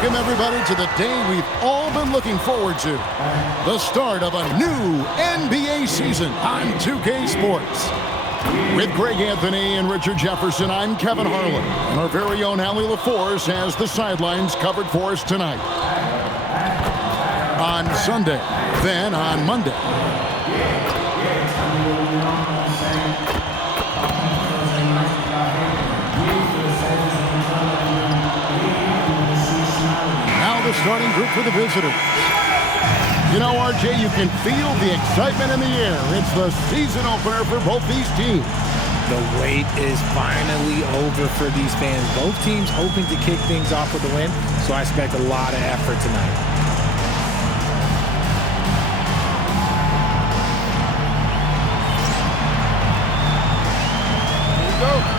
Welcome, everybody, to the day we've all been looking forward to. The start of a new NBA season on 2K Sports. With Greg Anthony and Richard Jefferson, I'm Kevin Harlan. And our very own Allie LaForce has the sidelines covered for us tonight. On Sunday, then on Monday. The starting group for the visitors. You know, RJ, you can feel the excitement in the air. It's the season opener for both these teams. The wait is finally over for these fans. Both teams hoping to kick things off with a win, so I expect a lot of effort tonight. Here we go.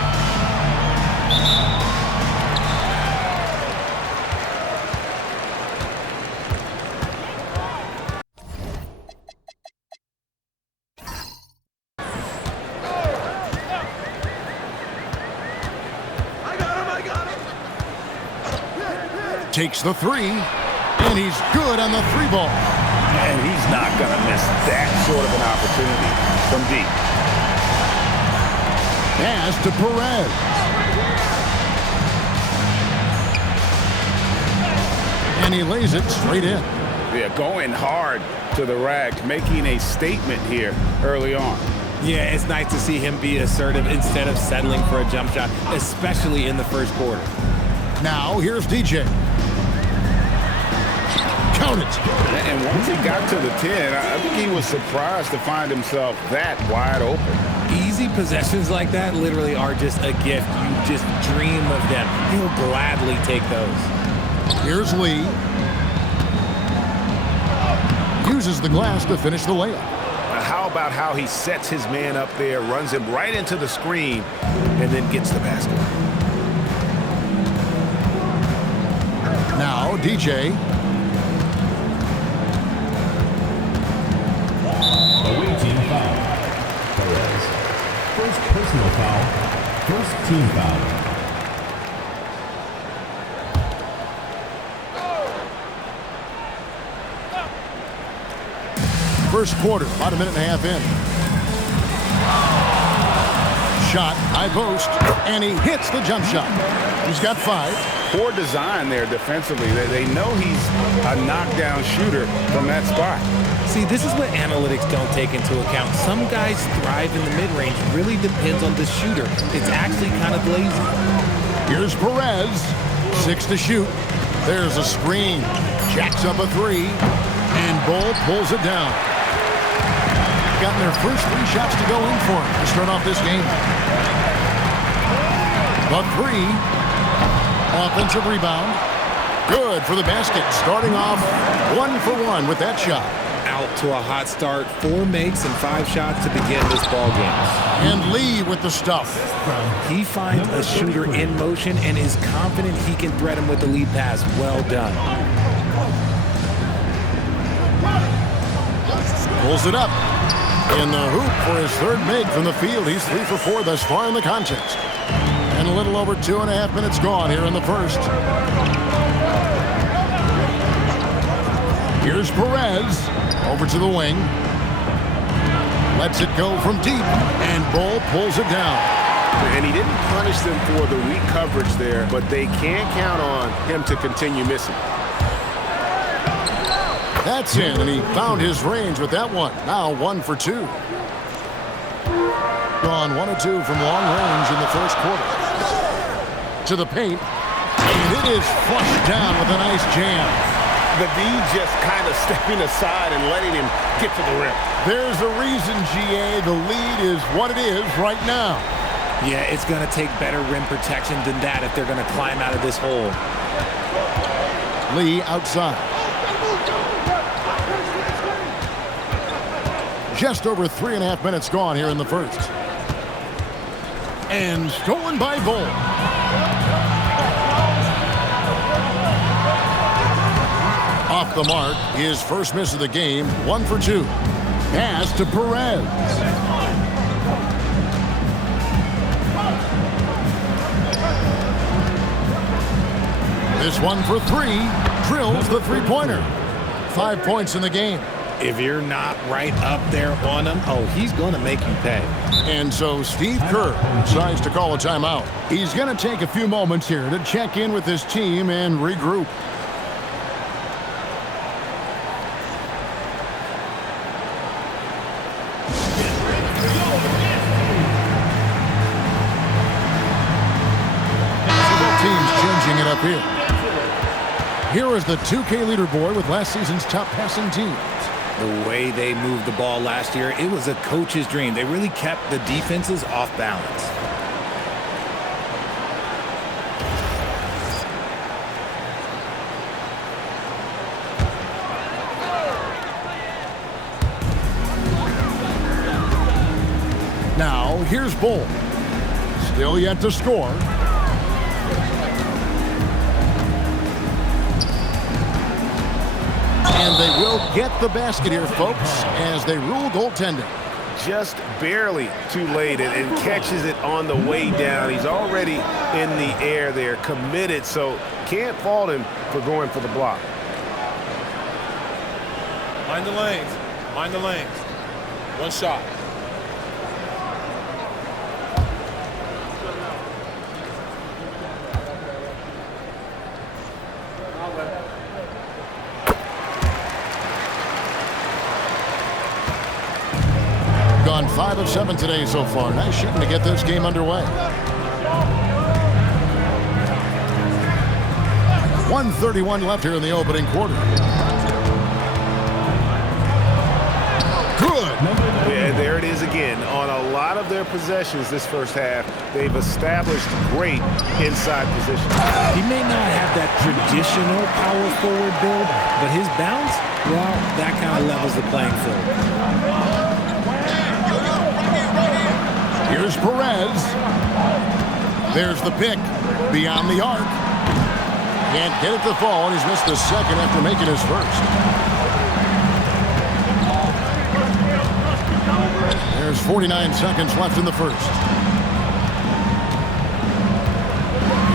Takes the three, and he's good on the three ball. And he's not going to miss that sort of an opportunity from deep. Pass to Perez. And he lays it straight in. Yeah, going hard to the rack, making a statement here early on. Yeah, it's nice to see him be assertive instead of settling for a jump shot, especially in the first quarter. Now, here's DJ. Count it. And once he got to the 10, I think he was surprised to find himself that wide open. Easy possessions like that literally are just a gift. You just dream of them. He'll gladly take those. Here's Lee. Uses the glass to finish the layup. How about how he sets his man up there, runs him right into the screen, and then gets the basket. Now, DJ. Away team foul. Perez. First personal foul. First team foul. First quarter, about a minute and a half in. Shot, high post, and he hits the jump shot. He's got 5. Poor design there defensively. They know he's a knockdown shooter from that spot. See, this is what analytics don't take into account. Some guys thrive in the mid-range. Really depends on the shooter. It's actually kind of lazy. Here's Perez. 6 to shoot. There's a screen. Jacks up a 3. And Bull pulls it down. Gotten their first 3 shots to go in for him to start off this game. The 3. Offensive rebound. Good for the basket. Starting off 1 for 1 with that shot. Out to a hot start. 4 makes and 5 shots to begin this ball game. And Lee with the stuff. He finds a shooter in motion and is confident he can thread him with the lead pass. Well done. Pulls it up. In the hoop for his 3rd make from the field. He's 3 for 4 thus far in the contest. And a little over 2.5 minutes gone here in the first. Here's Perez. Over to the wing. Lets it go from deep. And Bull pulls it down. And he didn't punish them for the weak coverage there, but they can't count on him to continue missing. That's in, and he found his range with that one. Now 1 for 2. Gone 1 of 2 from long range in the first quarter. To the paint, and it is flushed down with a nice jam. The D just kind of stepping aside and letting him get to the rim. There's a reason, GA. The lead is what it is right now. Yeah, it's going to take better rim protection than that if they're going to climb out of this hole. Lee outside. Just over 3.5 minutes gone here in the first. And stolen by Bull. Off the mark, his first miss of the game, 1 for 2. Pass to Perez. This one for three. Drills the three-pointer. 5 points in the game. If you're not right up there on him, oh, he's going to make you pay. And so Steve Kerr decides to call a timeout. He's going to take a few moments here to check in with his team and regroup. It up here. Here is the 2K leaderboard with last season's top passing teams. The way they moved the ball last year, it was a coach's dream. They really kept the defenses off balance. Now, here's Bull. Still yet to score. And they will get the basket here, folks, as they rule goaltending. Just barely too late and catches it on the way down. He's already in the air there, committed, so can't fault him for going for the block. Mind the lanes. Mind the lanes. One shot. Gone 5 of 7 today so far. Nice shooting to get this game underway. 1:31 left here in the opening quarter. Good. Yeah, there it is again. On a lot of their possessions this first half, they've established great inside position. He may not have that traditional power forward build, but his bounce, well, that kind of levels the playing field. Here's Perez. There's the pick. Beyond the arc. Can't get it to fall, and he's missed the second after making his first. There's 49 seconds left in the first.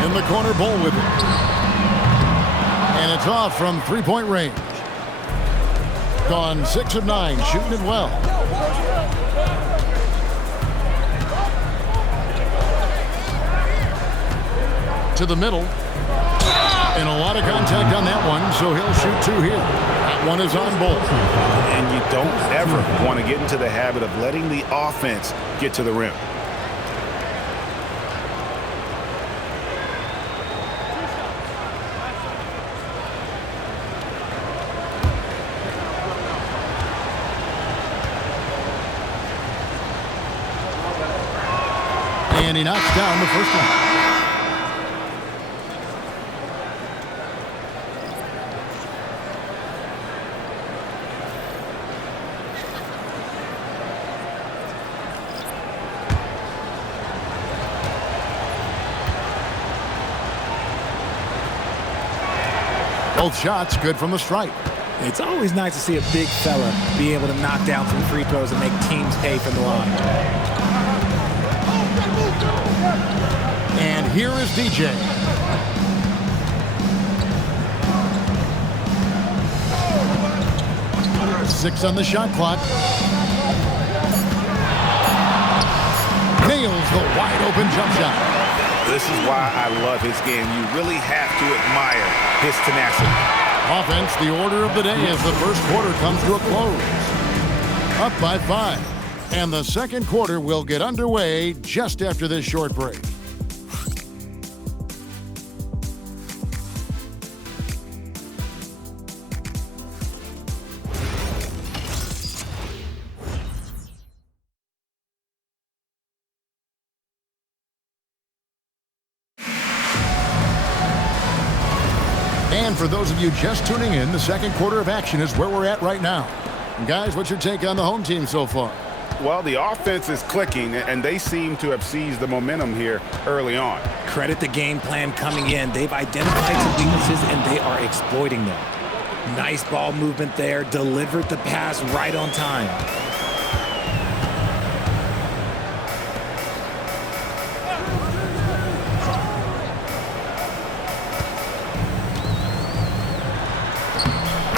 In the corner, Bull with it. And it's off from three-point range. Gone 6 of 9, shooting it well. To the middle. And a lot of contact on that one, so he'll shoot 2 here. That one is on Bull. And you don't ever want to get into the habit of letting the offense get to the rim. And he knocks down the first one. Both shots good from the stripe. It's always nice to see a big fella be able to knock down some free throws and make teams pay from the line. And here is DJ. Six on the shot clock. Nails the wide open jump shot. This is why I love his game. You really have to admire his tenacity. Offense, the order of the day as the first quarter comes to a close. Up by 5. And the second quarter will get underway just after this short break. And for those of you just tuning in, the second quarter of action is where we're at right now. And guys, what's your take on the home team so far? Well, the offense is clicking, and they seem to have seized the momentum here early on. Credit the game plan coming in. They've identified some weaknesses, and they are exploiting them. Nice ball movement there. Delivered the pass right on time.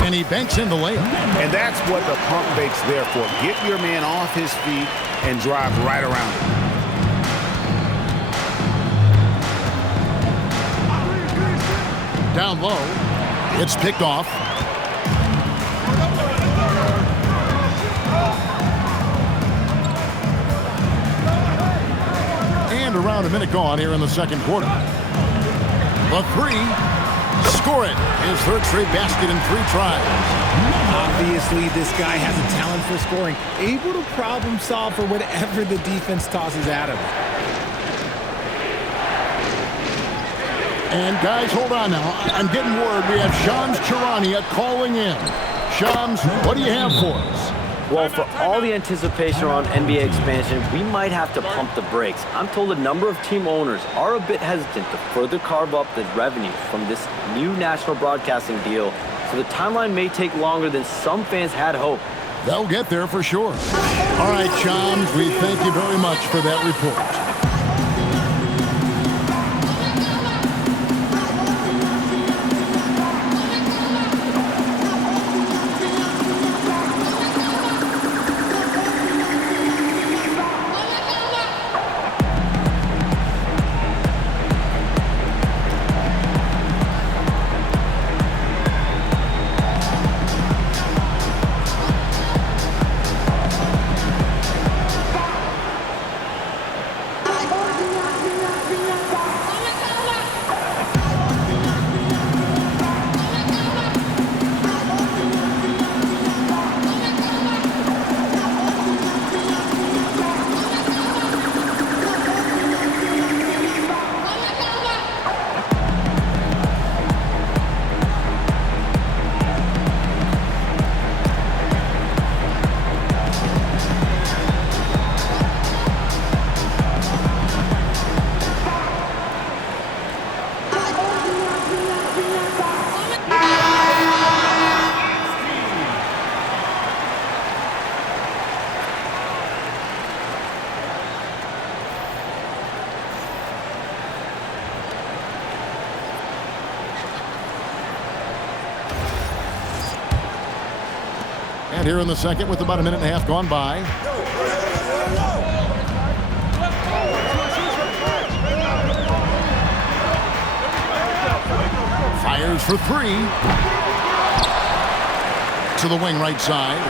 And he banks in the layup. And that's what the pump fake's there for. Get your man off his feet and drive right around him. Down low. It's picked off. And around a minute gone here in the second quarter. The three. Score it. His third straight basket in 3 tries. Obviously, this guy has a talent for scoring. Able to problem solve for whatever the defense tosses at him. And guys, hold on now. I'm getting word we have Shams Charania calling in. Shams, what do you have for us? Well, for all the anticipation around NBA expansion, we might have to pump the brakes. I'm told a number of team owners are a bit hesitant to further carve up the revenue from this new national broadcasting deal, so the timeline may take longer than some fans had hoped. They'll get there for sure. All right, Shams, we thank you very much for that report. And here in the second with about a minute and a half gone by. Fires for 3. To the wing right side.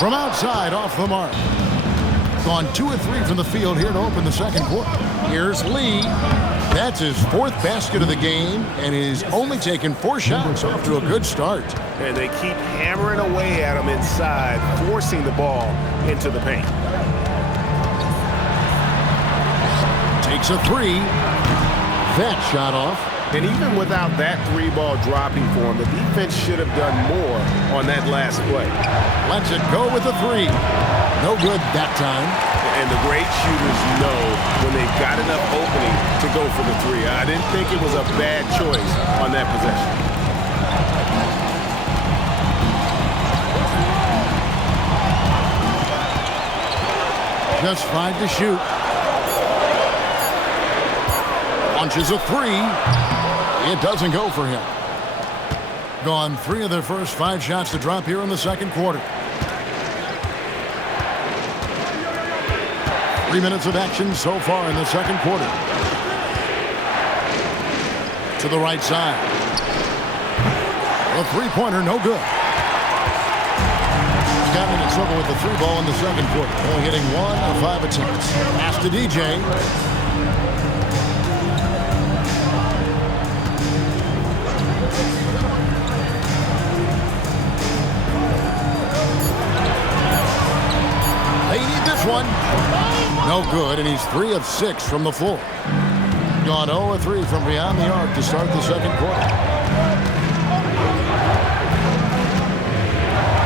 From outside off the mark. Gone 2 of 3 from the field here to open the second quarter. Here's Lee. That's his 4th basket of the game, and he's only taken 4 shots off to a good start. And they keep hammering away at him inside, forcing the ball into the paint. Takes a 3. That shot off. And even without that 3-ball dropping for him, the defense should have done more on that last play. Lets it go with a 3. No good that time. And the great shooters know when they've got enough opening to go for the 3. I didn't think it was a bad choice on that possession. Just 5 to shoot. Launches a 3. It doesn't go for him. Gone 3 of their first 5 shots to drop here in the second quarter. 3 minutes of action so far in the second quarter. To the right side. A 3-pointer, no good. He's gotten into trouble with the 3-ball in the second quarter. Only hitting 1 of 5 attempts. Pass to DJ. They need this one. No good, and he's 3 of 6 from the floor. Gone 0 of 3 from beyond the arc to start the second quarter.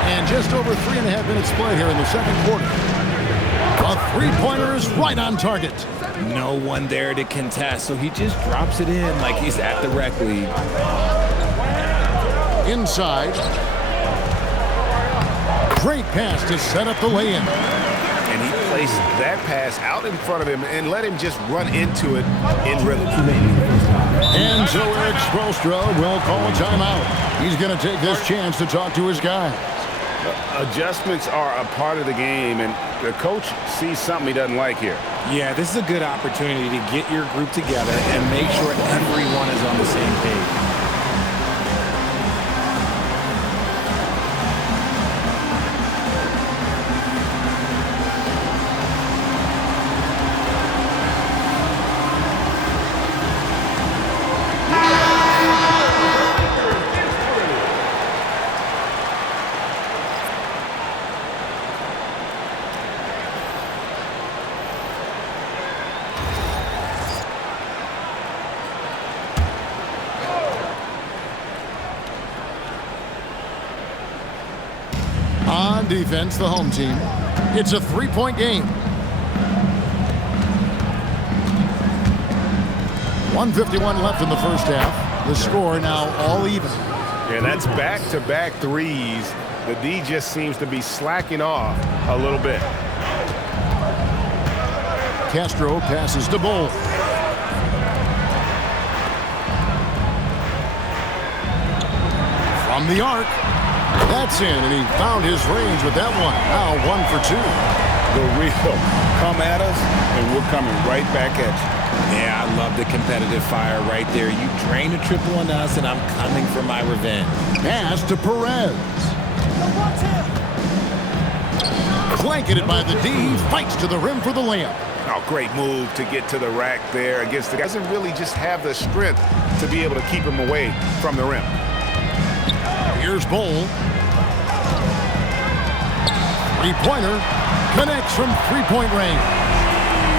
And just over 3.5 minutes play here in the second quarter. A 3-pointer is right on target. No one there to contest, so he just drops it in like he's at the rec league. Inside. Great pass to set up the lay-in. And he plays place that pass out in front of him and let him just run into it in rhythm. And so Eric Spoelstra will call a timeout. He's going to take this chance to talk to his guys. Adjustments are a part of the game, and the coach sees something he doesn't like here. Yeah, this is a good opportunity to get your group together and make sure everyone is on the same page. On defense, the home team. It's a three-point game. 1:51 left in the first half. The score now all even. Yeah, that's back-to-back threes. The D just seems to be slacking off a little bit. Castro passes to Bull. From the arc. That's in, and he found his range with that one. Now 1 for 2. The real come at us, and we're coming right back at you. Yeah, I love the competitive fire right there. You drain a triple on us, and I'm coming for my revenge. Pass to Perez. Blanketed by the D. Fights to the rim for the layup. Oh, great move to get to the rack there against the guy. Doesn't really just have the strength to be able to keep him away from the rim. Here's Bull. Three-pointer connects from three-point range.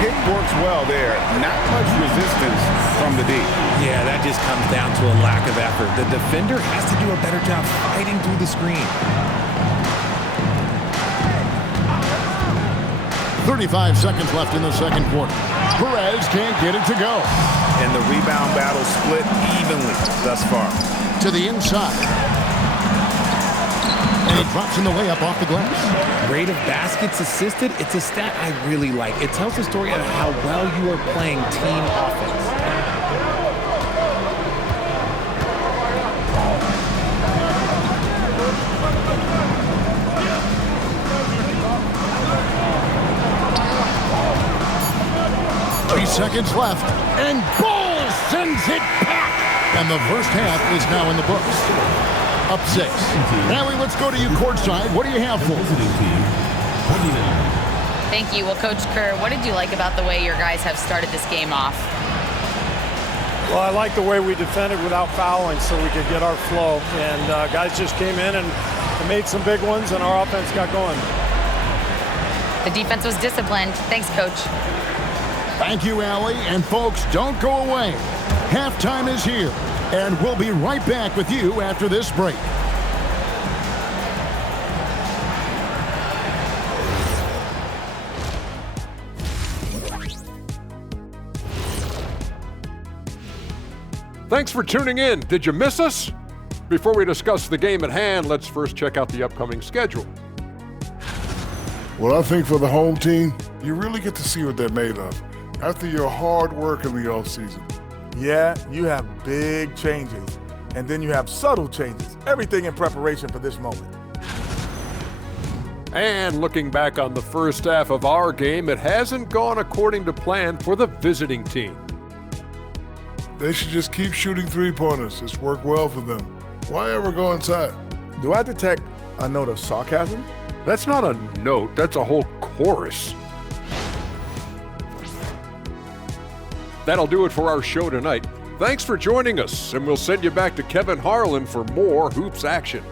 It works well there. Not much resistance from the D. Yeah, that just comes down to a lack of effort. The defender has to do a better job fighting through the screen. 35 seconds left in the second quarter. Perez can't get it to go. And the rebound battle split evenly thus far. To the inside. And he drops in the layup off the glass. Rate of baskets assisted, it's a stat I really like. It tells the story of how well you are playing team offense. Seconds left, and Bull sends it back. And the first half is now in the books. Up 6. Now let's go to you courtside. What do you have for us? Thank you. Well, Coach Kerr, what did you like about the way your guys have started this game off? Well, I like the way we defended without fouling so we could get our flow. And guys just came in and made some big ones, and our offense got going. The defense was disciplined. Thanks, Coach. Thank you, Allie. And folks, don't go away. Halftime is here, and we'll be right back with you after this break. Thanks for tuning in. Did you miss us? Before we discuss the game at hand, let's first check out the upcoming schedule. Well, I think for the home team, you really get to see what they're made of after your hard work in the offseason. Yeah, you have big changes, and then you have subtle changes. Everything in preparation for this moment. And looking back on the first half of our game, it hasn't gone according to plan for the visiting team. They should just keep shooting three-pointers. It's worked well for them. Why ever go inside? Do I detect a note of sarcasm? That's not a note, that's a whole chorus. That'll do it for our show tonight. Thanks for joining us, and we'll send you back to Kevin Harlan for more Hoops action.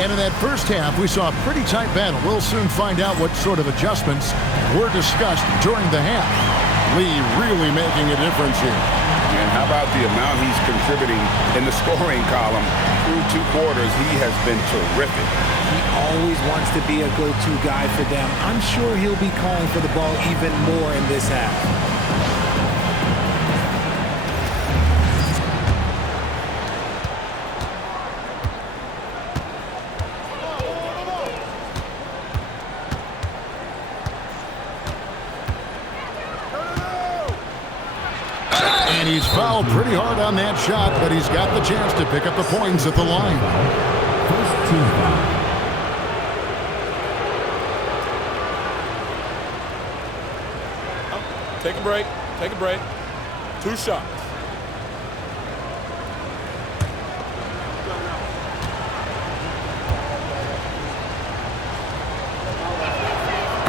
And in that first half, we saw a pretty tight battle. We'll soon find out what sort of adjustments were discussed during the half. Lee really making a difference here. And how about the amount he's contributing in the scoring column through 2 quarters? He has been terrific. He always wants to be a go-to guy for them. I'm sure he'll be calling for the ball even more in this half. And he's fouled pretty hard on that shot, but he's got the chance to pick up the points at the line. First team foul. Take a break. Take a break. 2 shots.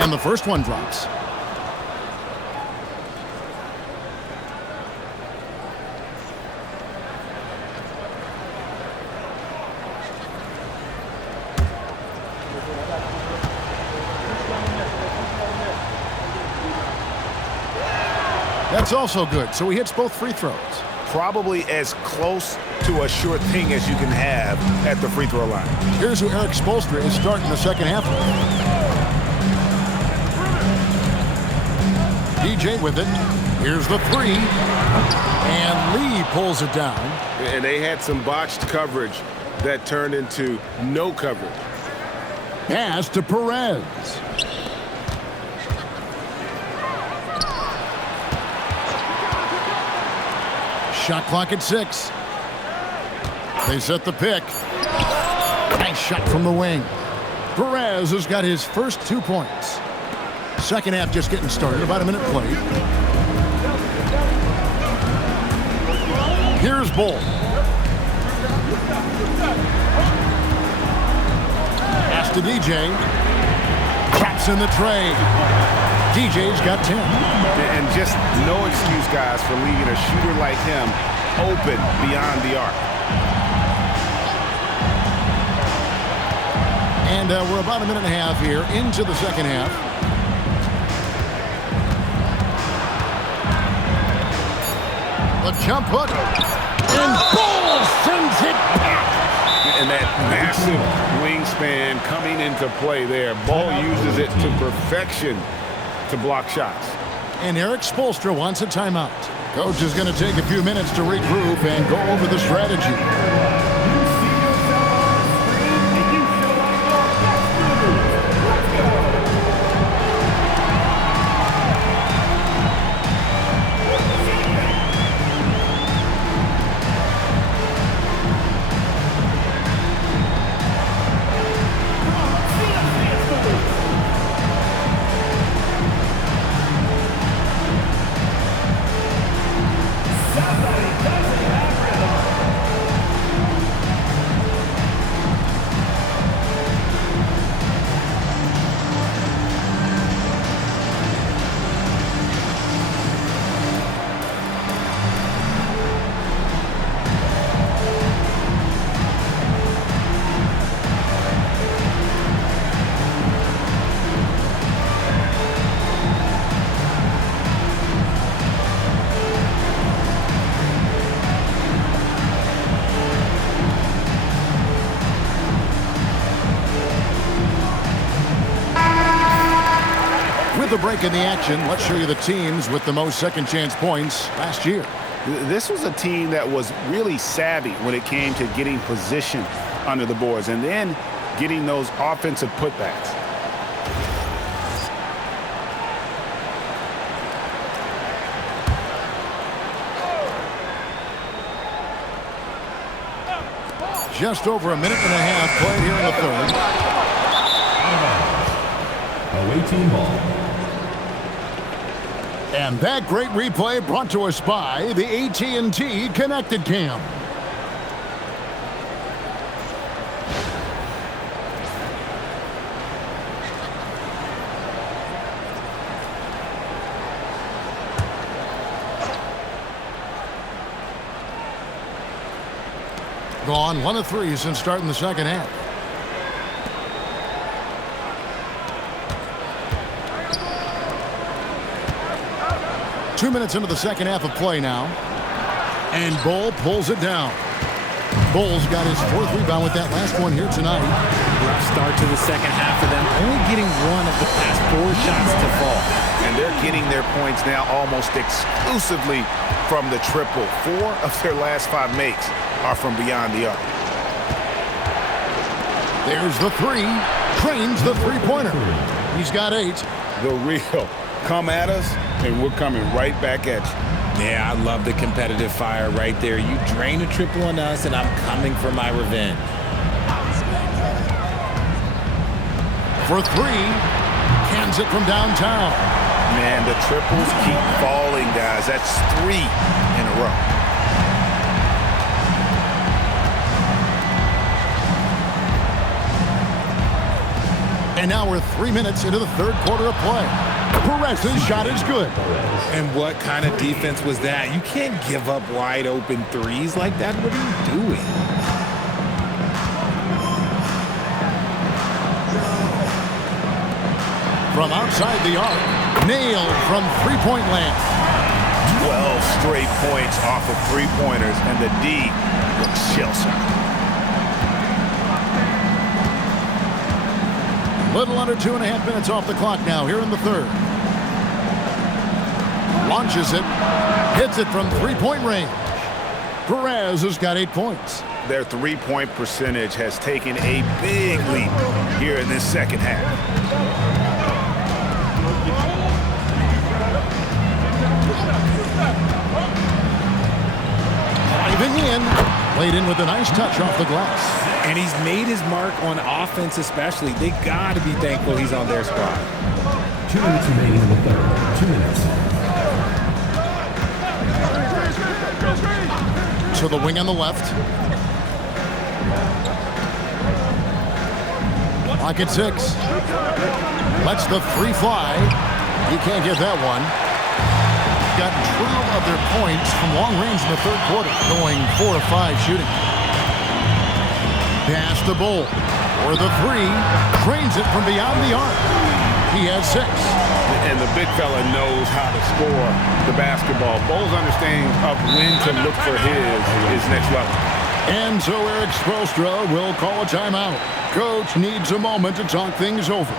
And the first one drops. That's also good, so he hits both free throws. Probably as close to a sure thing as you can have at the free throw line. Here's who Eric Spoelstra is starting the second half. DJ with it. Here's the 3. And Lee pulls it down. And they had some botched coverage that turned into no coverage. Pass to Perez. Shot clock at 6. They set the pick. Nice shot from the wing. Perez has got his first 2 points. Second half just getting started. About a minute played. Here's Bull. Pass to DJ. Traps in the tray. DJ's got 10. And just no excuse, guys, for leaving a shooter like him open beyond the arc. And we're about a minute and a half here into the second half. The jump hook. And Bull sends it back. And that massive wingspan coming into play there. Bull uses it to perfection to block shots. And Eric Spoelstra wants a timeout. Coach is going to take a few minutes to regroup and go over the strategy. The break in the action. Let's show you the teams with the most second chance points last year. This was a team that was really savvy when it came to getting position under the boards and then getting those offensive putbacks. Just over a minute and a half played here in the third. Away team ball. And that great replay brought to us by the AT&T Connected Cam. Gone 1 of 3 since starting the second half. Two minutes into the second half of play now. And Bull pulls it down. Bull's got his 4th rebound with that last one here tonight. Rough start to the second half for them, only getting one of the past 4 shots to fall. And they're getting their points now almost exclusively from the triple. 4 of their last 5 makes are from beyond the arc. There's the 3. Trains the three-pointer. He's got 8. The real come at us, and we're coming right back at you. Yeah, I love the competitive fire right there. You drain a triple on us, and I'm coming for my revenge. For 3. Cans it from downtown. Man, the triples keep falling, guys. That's 3 in a row. And now we're 3 minutes into the 3rd quarter of play. Perez's shot is good. And what kind of defense was that? You can't give up wide open threes like that. What are you doing? From outside the arc, nailed from three-point land. 12 straight points off of three-pointers, and the D looks shell-shocked. Little under 2.5 minutes off the clock now here in the 3rd. Launches it, hits it from three-point range. Perez has got 8 points. Their three-point percentage has taken a big leap here in this second half. Driving in, laid in with a nice touch off the glass. And he's made his mark on offense especially. They got to be thankful he's on their squad. 2 minutes remaining in the 3rd. 2 minutes. To the wing on the left. Pocket 6. Lets the 3 fly. He can't get that one. Got 12 of their points from long range in the 3rd quarter, going 4 of 5 shooting. Pass to Bull. For the 3. Trains it from beyond the arc. He has 6. And the big fella knows how to score the basketball. Bull's understanding of when to look for his next level. And so Eric Spoelstra will call a timeout. Coach needs a moment to talk things over.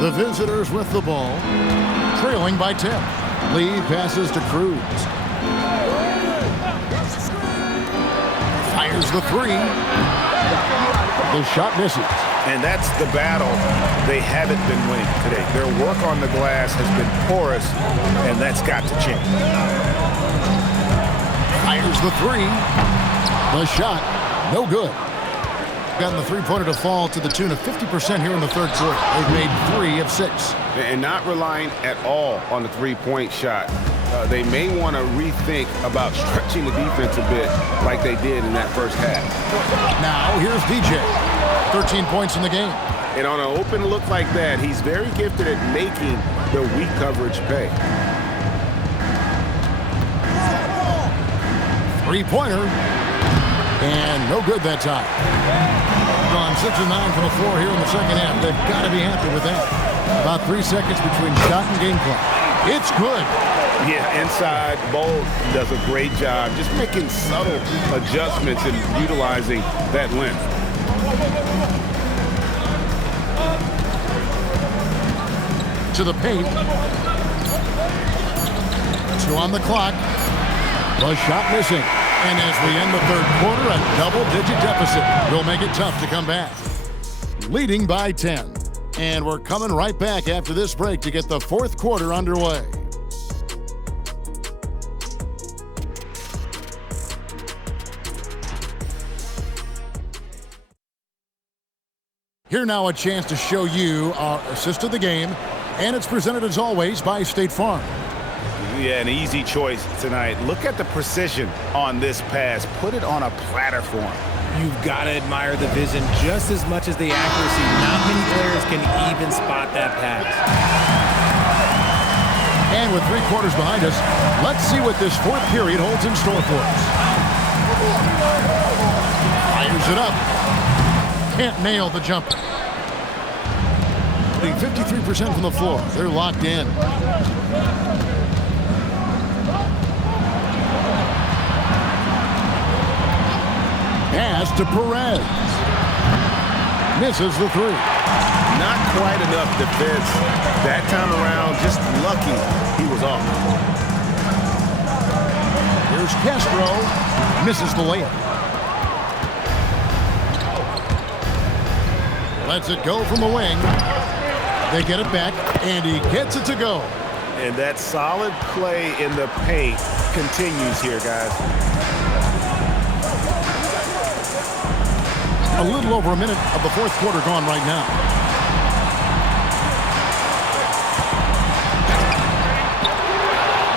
The visitors with the ball, trailing by 10. Lee passes to Cruz. Fires the 3. The shot misses. And that's the battle they haven't been winning today. Their work on the glass has been porous, and that's got to change. Fires the 3. The shot, no good. Gotten the three-pointer to fall to the tune of 50% here in the 3rd quarter. They've made 3 of 6. And not relying at all on the three-point shot. They may want to rethink about stretching the defense a bit like they did in that first half. Now here's DJ. 13 points in the game. And on an open look like that, he's very gifted at making the weak coverage pay. Three-pointer. And no good that time. Gone 6 of 9 from the floor here in the second half. They've got to be happy with that. About 3 seconds between shot and game clock. It's good. Yeah, inside, Bolt does a great job just making subtle adjustments and utilizing that length. To the paint. 2 on the clock. The shot missing. And as we end the third quarter, a double-digit deficit will make it tough to come back. Leading by 10. And we're coming right back after this break to get the fourth quarter underway. Here now a chance to show you our assist of the game. And it's presented as always by State Farm. Yeah, an easy choice tonight. Look at the precision on this pass. Put it on a platter for him. You've got to admire the vision just as much as the accuracy. Not many players can even spot that pass. And with 3 quarters behind us, let's see what this fourth period holds in store for us. Fires it up. Can't nail the jumper. 53% from the floor. They're locked in. Pass to Perez. Misses the 3. Not quite enough defense that time around. Just lucky he was off. Here's Castro. Misses the layup. Lets it go from the wing. They get it back, and he gets it to go. And that solid play in the paint continues here, guys. A little over a minute of the fourth quarter gone right now.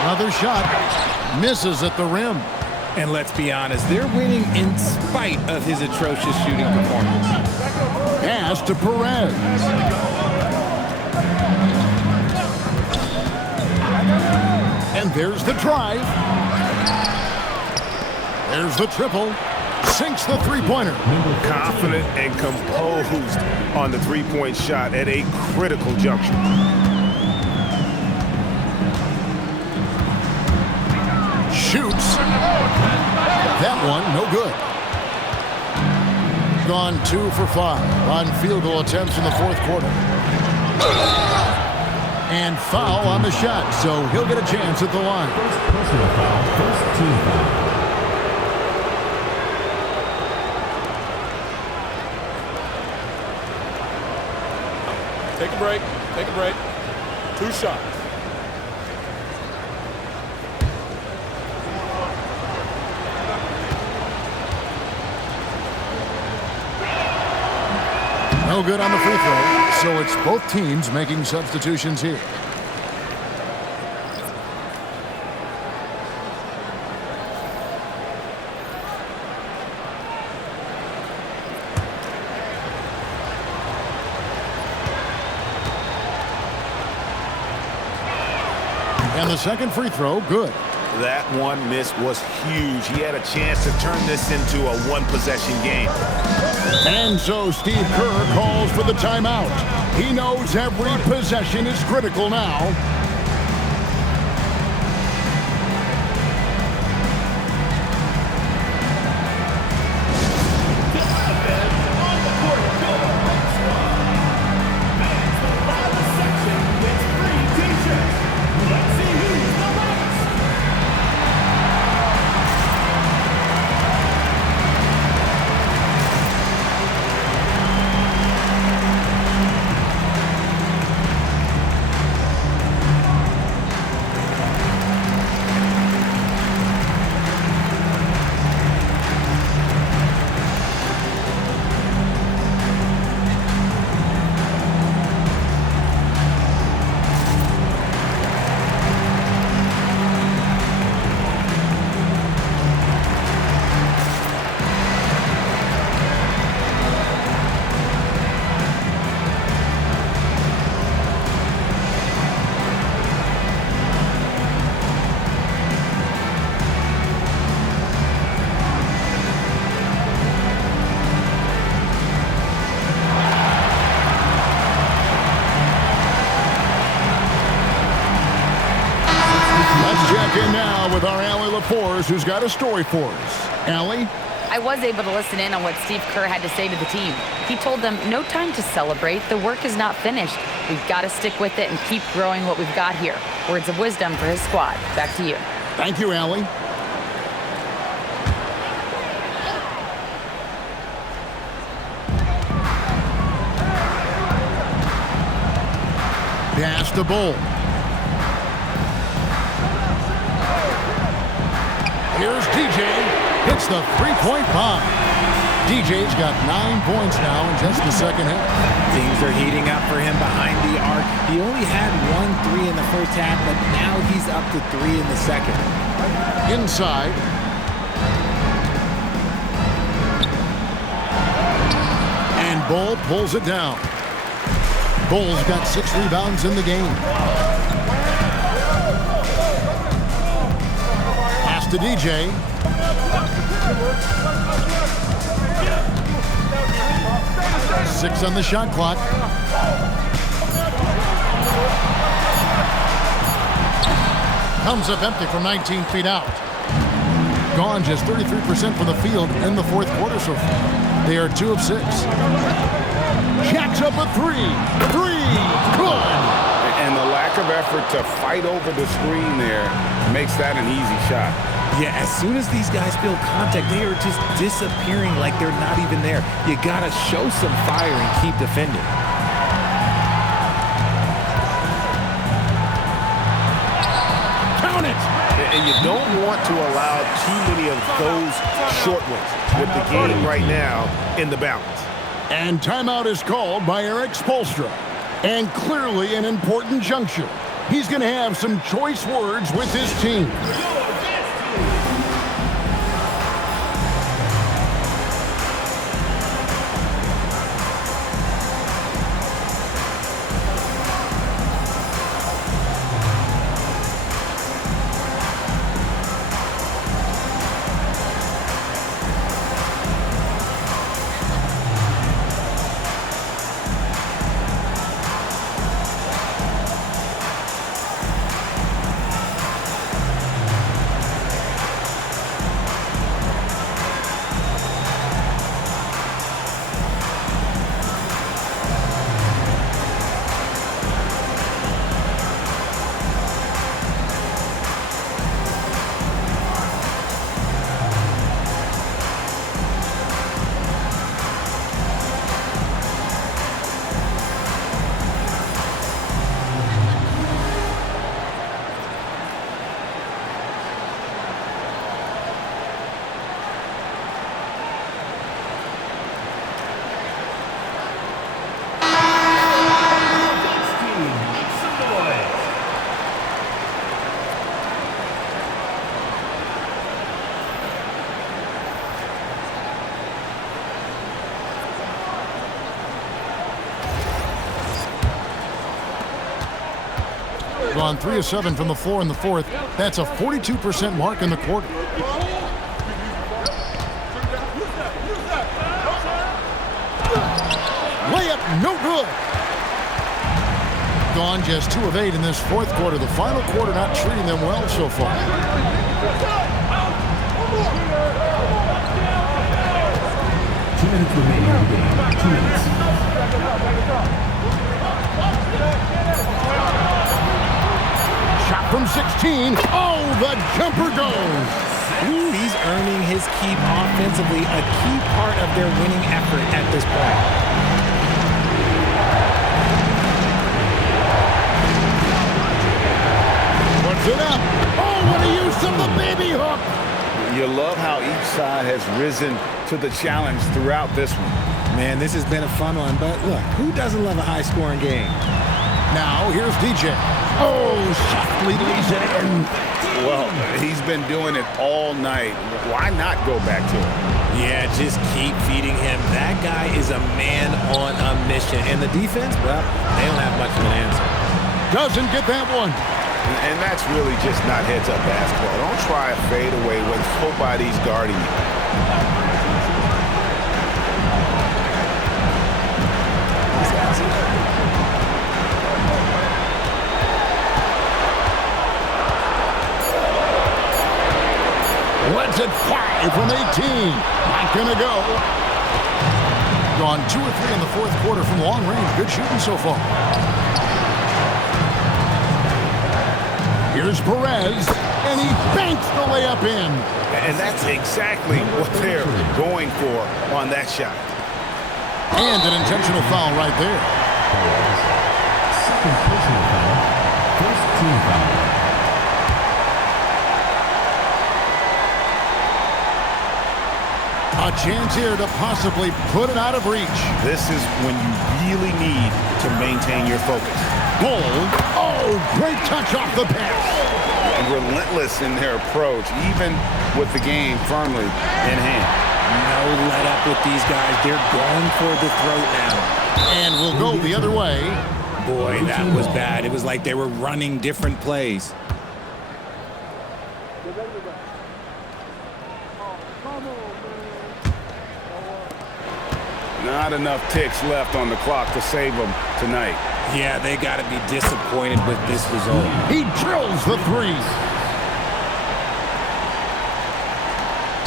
Another shot. Misses at the rim. And let's be honest, they're winning in spite of his atrocious shooting performance. Pass to Perez. And there's the drive. There's the triple. Sinks the three-pointer. Confident and composed on the three-point shot at a critical juncture. Shoots. That one, no good. Gone 2 for 5 on field goal attempts in the fourth quarter. And foul on the shot, so he'll get a chance at the line. First personal foul, first team foul. Take a break. Take a break. 2 shots. No good on the free throw, so it's both teams making substitutions here. And the second free throw, good. That one miss was huge. He had a chance to turn this into a one-possession game. And so Steve Kerr calls for the timeout. He knows every possession is critical now. Let's check in now with our Allie LaForce, who's got a story for us. Allie? I was able to listen in on what Steve Kerr had to say to the team. He told them, no time to celebrate. The work is not finished. We've got to stick with it and keep growing what we've got here. Words of wisdom for his squad. Back to you. Thank you, Allie. Pass to Bull. Here's DJ. Hits the three-point bomb. DJ's got 9 points now in just the second half. Things are heating up for him behind the arc. He only had 1 3 in the first half, but now he's up to 3 in the second. Inside. And Bull pulls it down. Bull's got 6 rebounds in the game. Pass to DJ. Six on the shot clock. Comes up empty from 19 feet out. Gone just 33% from the field in the fourth quarter so far. They are 2 of 6. Jacks up a 3. 3. Good. And the lack of effort to fight over the screen there makes that an easy shot. Yeah, as soon as these guys feel contact, they are just disappearing like they're not even there. You got to show some fire and keep defending. Count it! And you don't want to allow too many of those short ones with the game right now in the balance. And timeout is called by Eric Spoelstra. And clearly an important juncture. He's going to have some choice words with his team. Gone 3 of 7 from the floor in the fourth. That's a 42% mark in the quarter. Layup, no good. Gone just 2 of 8 in this fourth quarter. The final quarter not treating them well so far. 2 minutes remaining in the game. 2 minutes. Shot from 16. Oh, the jumper goes. Ooh, he's earning his keep offensively, a key part of their winning effort at this point. Puts it up. Oh, what a use of the baby hook. You love how each side has risen to the challenge throughout this one. Man, this has been a fun one, but look, who doesn't love a high-scoring game? Now, here's DJ. Oh, softly lays it in. Well, he's been doing it all night. Why not go back to it? Yeah, just keep feeding him. That guy is a man on a mission. And the defense, well, they don't have much of an answer. Doesn't get that one. And that's really just not heads-up basketball. Don't try a fadeaway when nobody's guarding you. it 5 from 18. Not going to go. Gone 2 or 3 in the fourth quarter from long range. Good shooting so far. Here's Perez, and he banks the layup in. And that's exactly what they're going for on that shot. And an intentional foul right there. Second personal foul. First team foul. A chance here to possibly put it out of reach. This is when you really need to maintain your focus. Goal. Oh, great touch off the pass. And relentless in their approach, even with the game firmly in hand. No let up with these guys. They're going for the throat now. And we'll go the other way. Boy, that was bad. It was like they were running different plays. Not enough ticks left on the clock to save them tonight. Yeah, they got to be disappointed with this result. He drills the 3.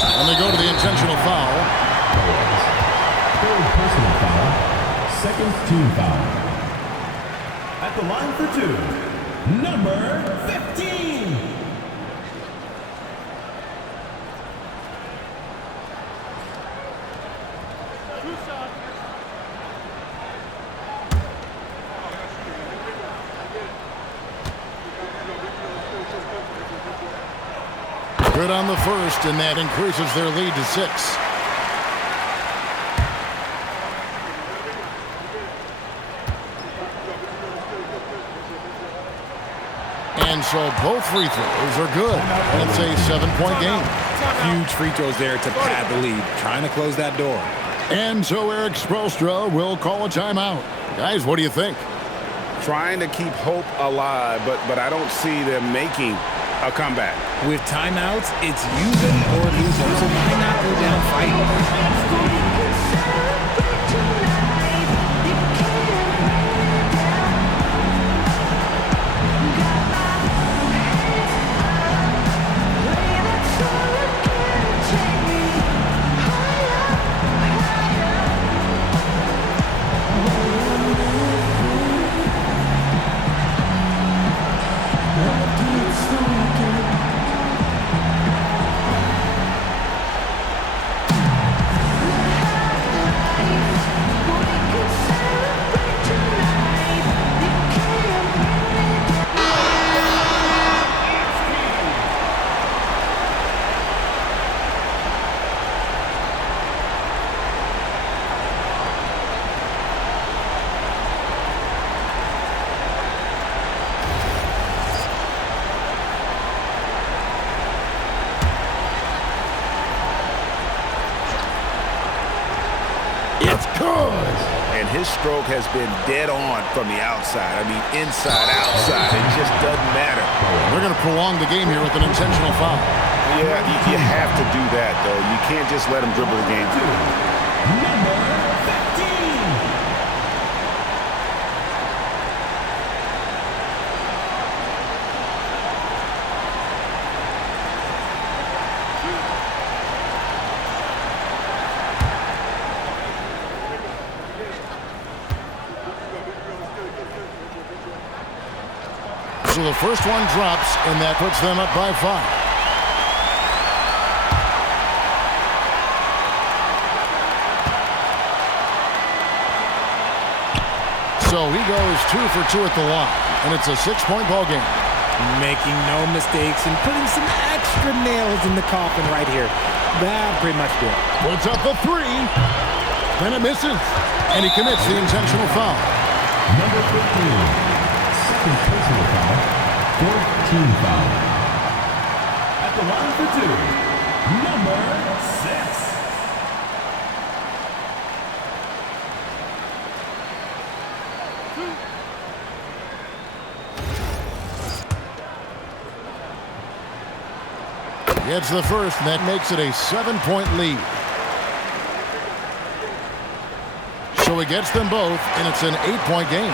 And they go to the intentional foul. Third personal foul. Second team foul. At the line for 2, number 15. Good on the first, and that increases their lead to 6. And so both free throws are good. It's a 7-point game. Huge free throws there to pad the lead, trying to close that door. And so Eric Spoelstra will call a timeout. Guys, what do you think? Trying to keep hope alive, but I don't see them making a comeback. With timeouts, it's use them or lose them. So why not go down fighting? It's good. And his stroke has been dead on from the outside. I mean, inside, outside. It just doesn't matter. They're going to prolong the game here with an intentional foul. Yeah, you have to do that, though. You can't just let him dribble the game. Number 15. So the first one drops, and that puts them up by 5. So he goes 2 for 2 at the line, and it's a 6-point ball game. Making no mistakes and putting some extra nails in the coffin right here. That pretty much did. Puts up a 3, then it misses, and he commits the intentional foul. Number 15. Second personal foul. Fourth team foul. At the line for 2, number 6. Gets the first, and that makes it a 7-point lead. So he gets them both, and it's an 8-point game.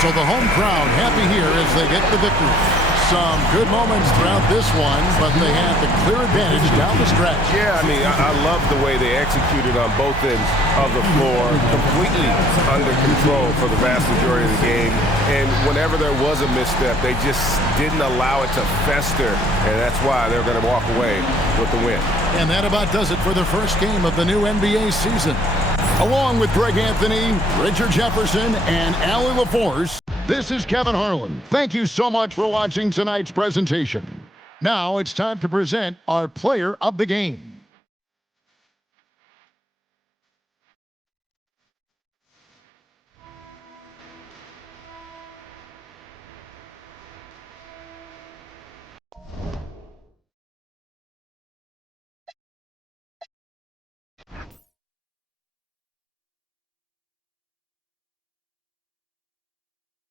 So the home crowd happy here as they get the victory. Some good moments throughout this one, but they had the clear advantage down the stretch. Yeah, I mean, I love the way they executed on both ends of the floor, completely under control for the vast majority of the game. And whenever there was a misstep, they just didn't allow it to fester, and that's why they're going to walk away with the win. And that about does it for the first game of the new NBA season. Along with Greg Anthony, Richard Jefferson, and Allie LaForce, this is Kevin Harlan. Thank you so much for watching tonight's presentation. Now it's time to present our player of the game.